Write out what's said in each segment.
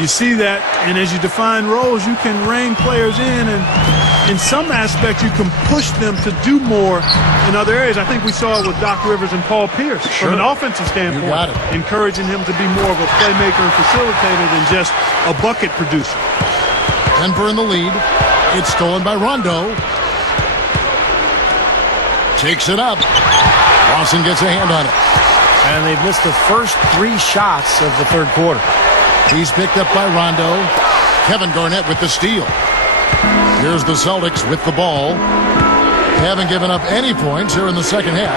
You see that, and as you define roles, you can rein players in, and in some aspects, you can push them to do more in other areas. I think we saw it with Doc Rivers and Paul Pierce. Sure. From an offensive standpoint, encouraging him to be more of a playmaker and facilitator than just a bucket producer. Denver in the lead. It's stolen by Rondo. Takes it up. Lawson gets a hand on it. And they've missed the first 3 shots of the third quarter. He's picked up by Rondo. Kevin Garnett with the steal. Here's the Celtics with the ball. Haven't given up any points here in the second half.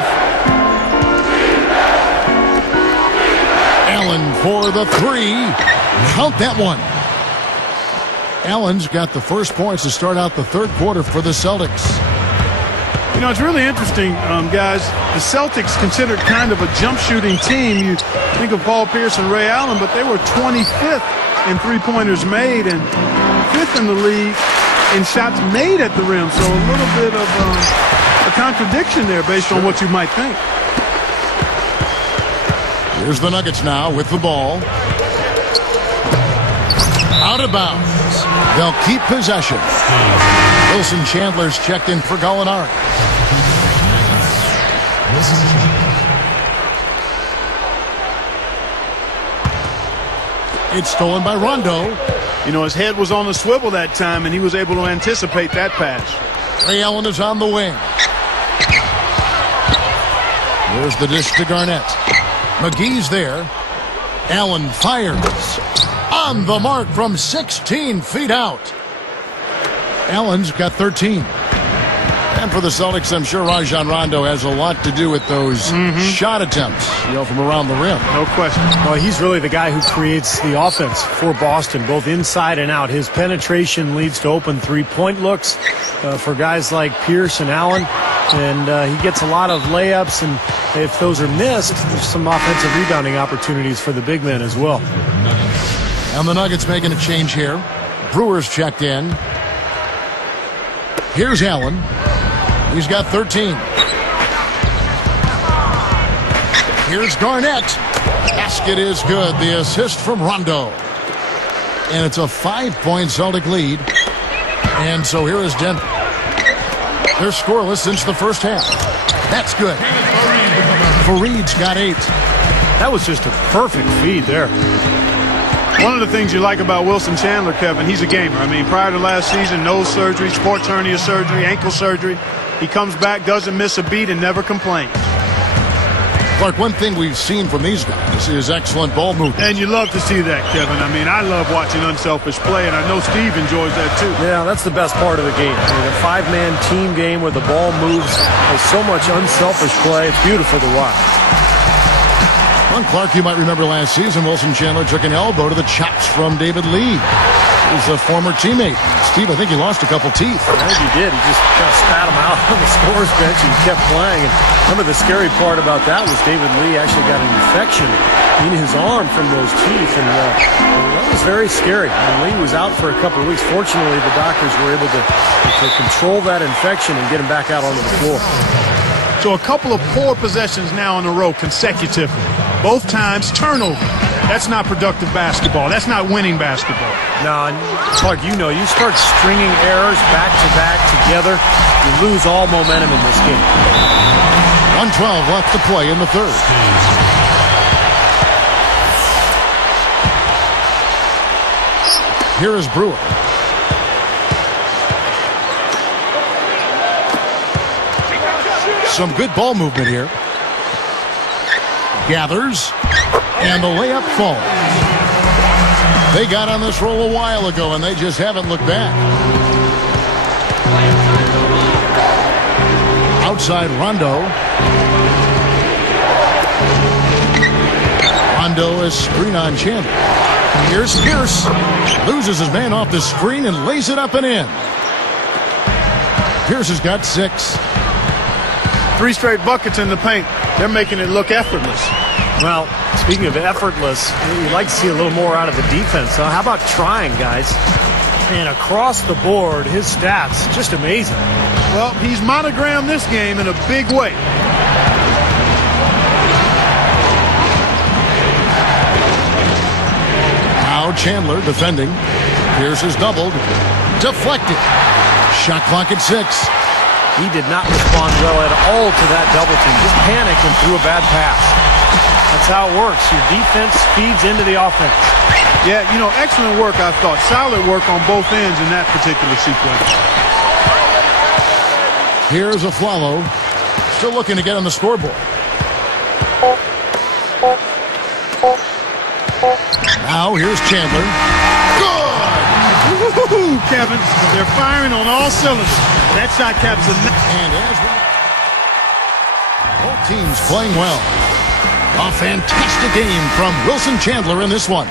Allen for the 3. Count that one. Allen's got the first points to start out the third quarter for the Celtics. You know, it's really interesting, guys. The Celtics considered kind of a jump shooting team. You think of Paul Pierce and Ray Allen, but they were 25th in three-pointers made and 5th in the league in shots made at the rim. So a little bit of a contradiction there based on what you might think. Here's the Nuggets now with the ball. Out of bounds. They'll keep possession. Wilson Chandler's checked in for Gallinari. It's stolen by Rondo. You know, his head was on the swivel that time, and he was able to anticipate that pass. Ray Allen is on the wing. There's the dish to Garnett. McGee's there. Allen fires. On the mark from 16 feet out. Allen's got 13. And for the Celtics, I'm sure Rajon Rondo has a lot to do with those shot attempts, you know, from around the rim. No question. Well, he's really the guy who creates the offense for Boston, both inside and out. His penetration leads to open three-point looks for guys like Pierce and Allen. And he gets a lot of layups, and if those are missed, there's some offensive rebounding opportunities for the big men as well. And the Nuggets making a change here. Brewer's checked in. Here's Allen. He's got 13. Here's Garnett. Basket is good. The assist from Rondo. And it's a 5-point Celtic lead. And so here is Denver. They're scoreless since the first half. That's good. Fareed's got 8. That was just a perfect feed there. One of the things you like about Wilson Chandler, Kevin, he's a gamer. I mean, prior to last season, nose surgery, sports hernia surgery, ankle surgery. He comes back, doesn't miss a beat, and never complains. Clark, one thing we've seen from these guys is excellent ball movement. And you love to see that, Kevin. I mean, I love watching unselfish play, and I know Steve enjoys that too. Yeah, that's the best part of the game. I mean, a 5-man team game where the ball moves. There's so much unselfish play. It's beautiful to watch. Well, Clark, you might remember last season, Wilson Chandler took an elbow to the chops from David Lee. He's a former teammate. Steve, I think he lost a couple teeth. I think he did. He just kind of spat him out on the scorer's bench and kept playing. And remember, the scary part about that was David Lee actually got an infection in his arm from those teeth. And that was very scary. And Lee was out for a couple of weeks. Fortunately, the doctors were able to control that infection and get him back out onto the floor. So a couple of poor possessions now in a row consecutively. Both times turnover. That's not productive basketball. That's not winning basketball. No, Clark, you know, you start stringing errors back-to-back together, you lose all momentum in this game. 1:12 left to play in the third. Here is Brewer. Some good ball movement here. Gathers, and the layup falls. They got on this roll a while ago, and they just haven't looked back. Outside Rondo. Rondo is screen on Chandler. Here's Pierce. Loses his man off the screen and lays it up and in. Pierce has got 6. 3 straight buckets in the paint. They're making it look effortless. Well, speaking of effortless, you'd like to see a little more out of the defense. So how about trying, guys? And across the board, his stats, just amazing. Well, he's monogrammed this game in a big way. Now Now Chandler defending. Pierce is doubled. Deflected. Shot clock at 6. He did not respond well at all to that double team. Just panicked and threw a bad pass. That's how it works. Your defense feeds into the offense. Yeah, you know, excellent work, I thought. Solid work on both ends in that particular sequence. Here's Aflalo. Still looking to get on the scoreboard. Now here's Chandler. Good! Woo-hoo, Kevin. They're firing on all cylinders. That shot caps a... And as both teams playing well. A fantastic game from Wilson Chandler in this one.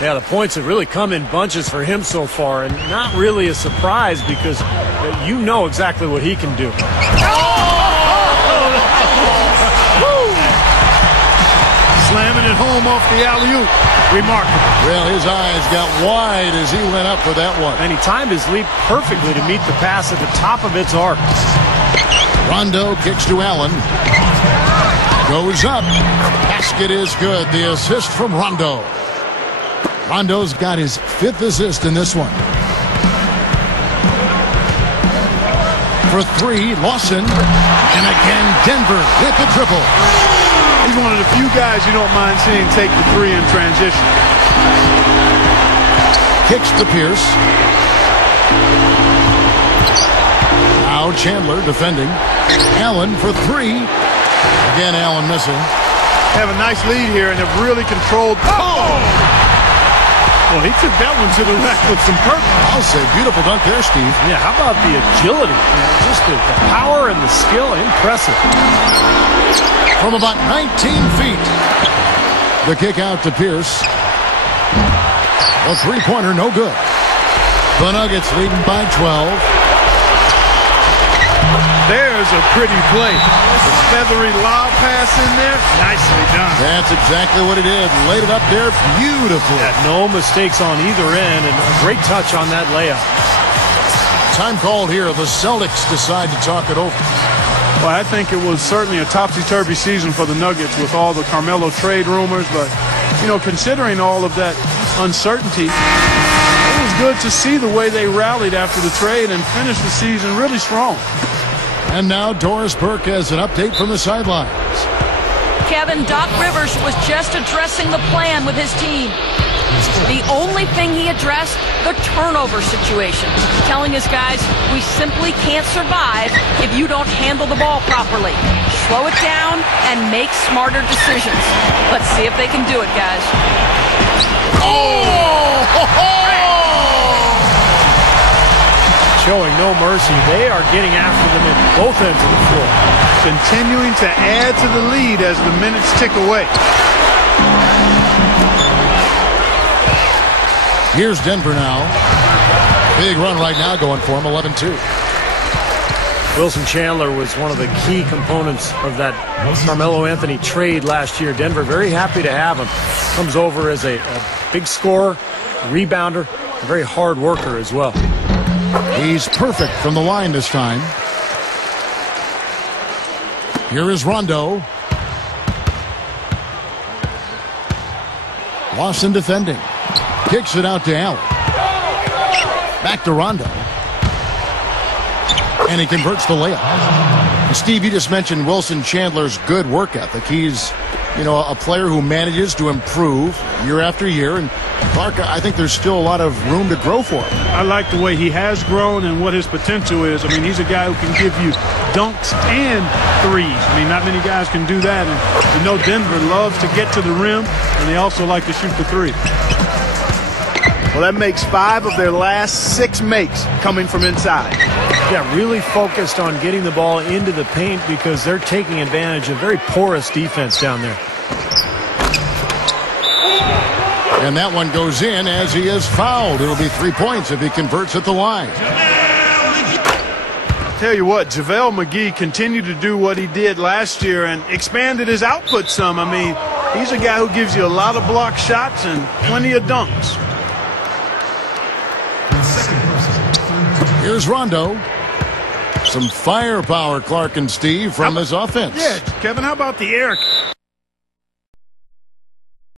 Yeah, the points have really come in bunches for him so far, and not really a surprise because you know exactly what he can do. Slamming it home off the alley-oop. Remarkable. Well, his eyes got wide as he went up for that one. And he timed his leap perfectly to meet the pass at the top of its arc. Rondo kicks to Allen. Goes up. Basket is good. The assist from Rondo. Rondo's got his 5th assist in this one. For 3, Lawson. And again, Denver with the triple. He's one of the few guys you don't mind seeing take the 3 in transition. Kicks to Pierce. Now Chandler defending. Allen for 3. Again, Allen missing. Have a nice lead here and have really controlled. Oh! Well, he took that one to the rack with some purpose. I'll say beautiful dunk there, Steve. Yeah, how about the agility? Just the power and the skill. Impressive. From about 19 feet. The kick out to Pierce. A 3-pointer, no good. The Nuggets leading by 12. There's a pretty play. The feathery lob pass in there. Nicely done. That's exactly what it is. Laid it up there beautifully. Yeah, no mistakes on either end, and a great touch on that layup. Time called here. The Celtics decide to talk it over. Well, I think it was certainly a topsy-turvy season for the Nuggets with all the Carmelo trade rumors. But, you know, considering all of that uncertainty, it was good to see the way they rallied after the trade and finished the season really strong. And now Doris Burke has an update from the sidelines. Kevin, Doc Rivers was just addressing the plan with his team. The only thing he addressed, the turnover situation. Telling his guys, we simply can't survive if you don't handle the ball properly. Slow it down and make smarter decisions. Let's see if they can do it, guys. Showing no mercy. They are getting after them at both ends of the floor. Continuing to add to the lead as the minutes tick away. Here's Denver now. Big run right now going for him, 11-2. Wilson Chandler was one of the key components of that Carmelo Anthony trade last year. Denver very happy to have him. Comes over as a big scorer, rebounder, a very hard worker as well. He's perfect from the line this time. Here is Rondo. Lawson defending. Kicks it out to Allen. Back to Rondo. And he converts the layup. And Steve, you just mentioned Wilson Chandler's good work ethic. He's, you know, a player who manages to improve year after year. And Clark, I think there's still a lot of room to grow for him. I like the way he has grown and what his potential is. I mean, he's a guy who can give you dunks and threes. I mean, not many guys can do that. And you know Denver loves to get to the rim, and they also like to shoot the three. Well, that makes 5 of their last 6 makes coming from inside. Yeah, really focused on getting the ball into the paint because they're taking advantage of very porous defense down there. And that one goes in as he is fouled. It'll be 3 points if he converts at the line. Tell you what, JaVale McGee continued to do what he did last year and expanded his output some. I mean, he's a guy who gives you a lot of block shots and plenty of dunks. Here's Rondo. Some firepower, Clark and Steve, from his offense. Yeah, Kevin, how about the air